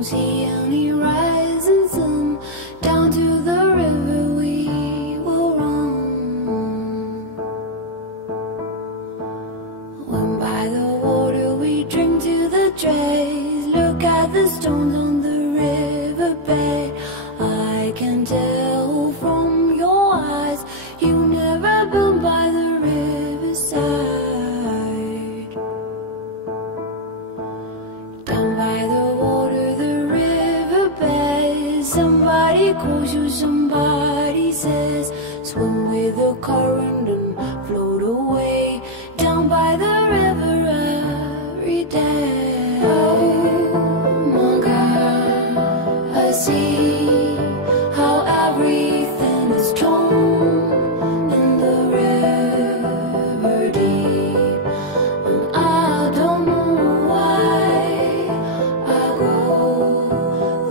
don't see any rising sun. Down to the river we will run. When by the water we drink to the dregs. Look at the stones on the riverbed. I can tell from your eyes you never been by the riverside. Down by the water, the riverbed. Somebody calls you, somebody says, swim with the current and float away. Down by the river every day. Oh my God, I see how everything is torn in the river deep. And I don't know why I go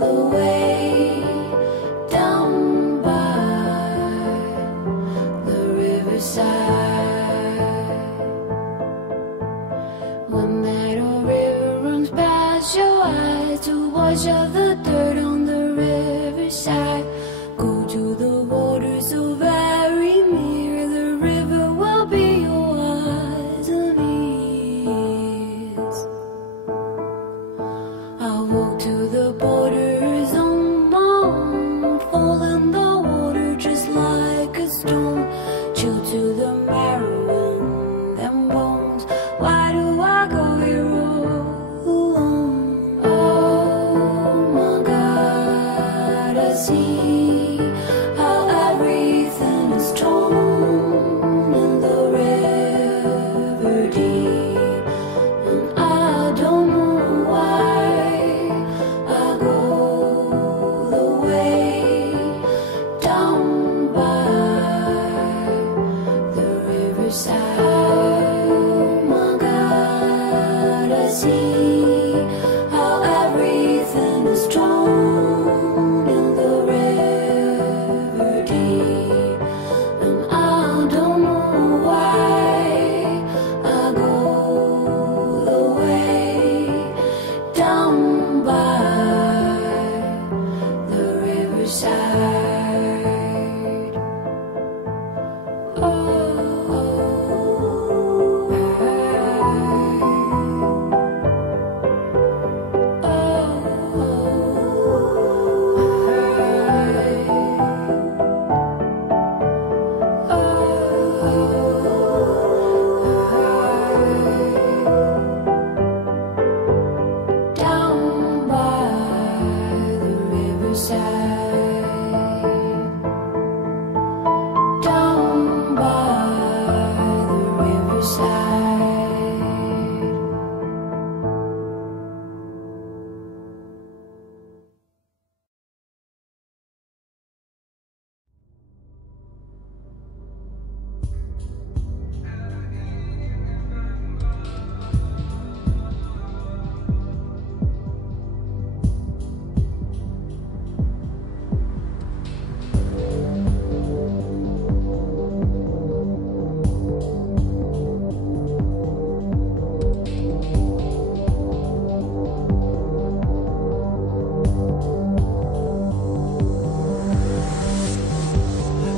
the way down by the riverside. When that old river runs past your eyes to wash off the dirt on the riverside. Go to the water so very near. The river will be your eyes and ears. I'll walk to the borders on my own. Fall in the water just like a stone. Chill to the marrow in them bones. Why do I go here all alone? Oh my God, I see how everything is torn in the river deep. And I don't know why I go the way down by the riverside. Oh my God, I see how everything is torn in the river deep. And I don't know why I go the way down by the riverside. Down by the riverside. Down by the riverside.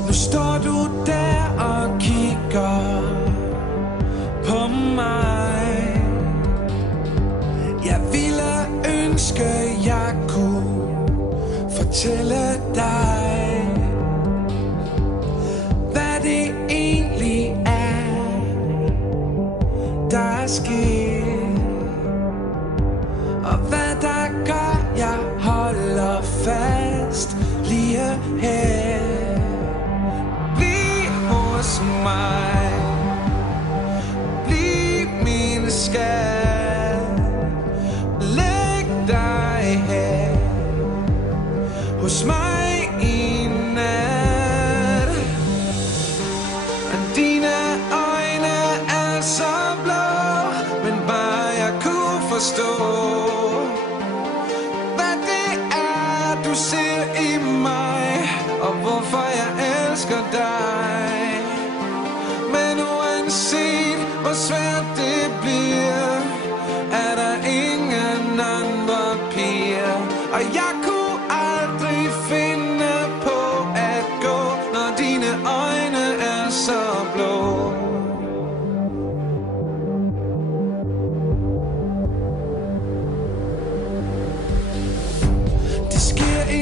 Nu står du der og kigger på mig. Jeg ville ønske, jeg kunne fortælle dig, hvad det egentlig er, der er sket, og hvad der gør, jeg holder fast lige her. Mig. Bliv min skat. Læg dig her hos mig i nat. Dine øjne er så blå, men bare jeg kunne forstå, hvad det er, du ser i mig, og hvorfor jeg elsker dig. Men uanset hvor svært det bliver, er der ingen andre piger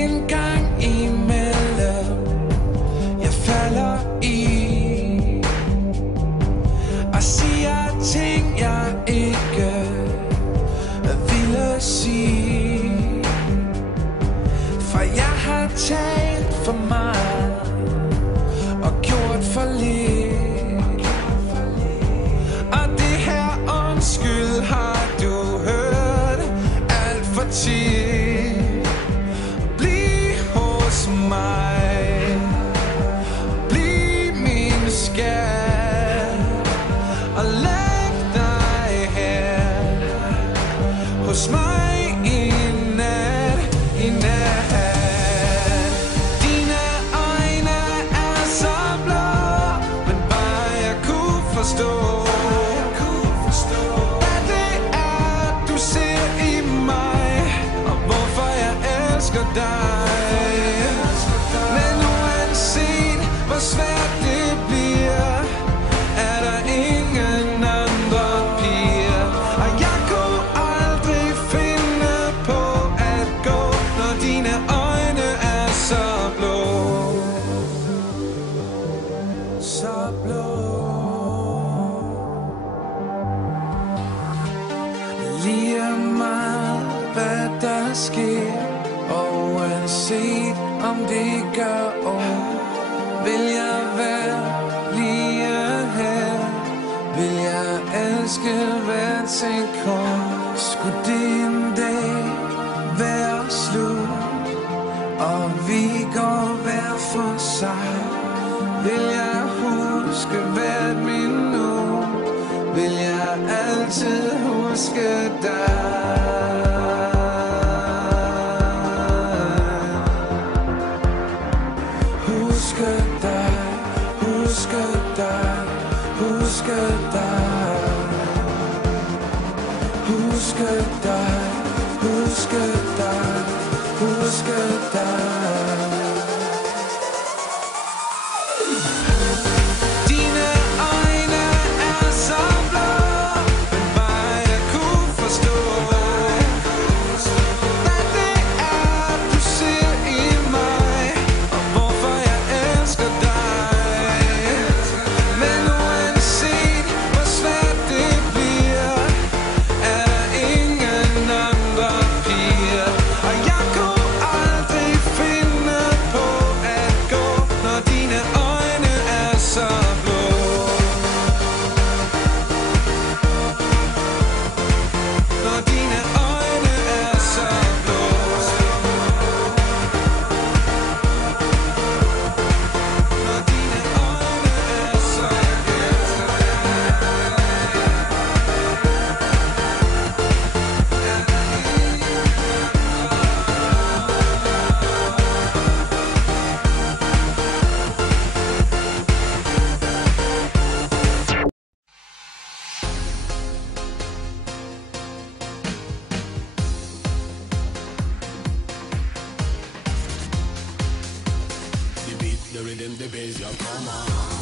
en gang imellem jeg falder i og siger ting jeg ikke ville sige, for jeg har talt for meget og gjort for lidt, og det her undskyld har du hørt alt for tit. Bliv hos mig, bliv min skat, og læg dig her hos mig i nat, i nat. Dine øjne er så blå, men bare jeg kunne forstå hvad det er du ser i mig, og hvorfor jeg elsker dig. Men uanset hvor svært det bliver, er der ingen andre piger, og jeg kunne aldrig finde på at gå, når dine øjne er så blå, så blå. Lige meget hvad der sker, og uanset om det gør ondt, vil jeg være lige her, vil jeg elske hvert sekund. Skulle det en dag være slut, og vi går hver for sig, vil jeg huske hvert minut, vil jeg altid huske dig. Huske dig, huske dig, huske dig, huske dig, huske dig, huske dig. Dine øjne er så blå, men bare jeg kunne forstå hvad det er du ser i mig, og hvorfor jeg elsker dig. Men uanset hvor svært det bliver, er der ingen andre piger, og jeg kunne aldrig finde på at gå, når dine øjne er så blå. Når dine øjne er så blå. Når dine øjne er så The beat, the rhythm, the bass, yeah, come on.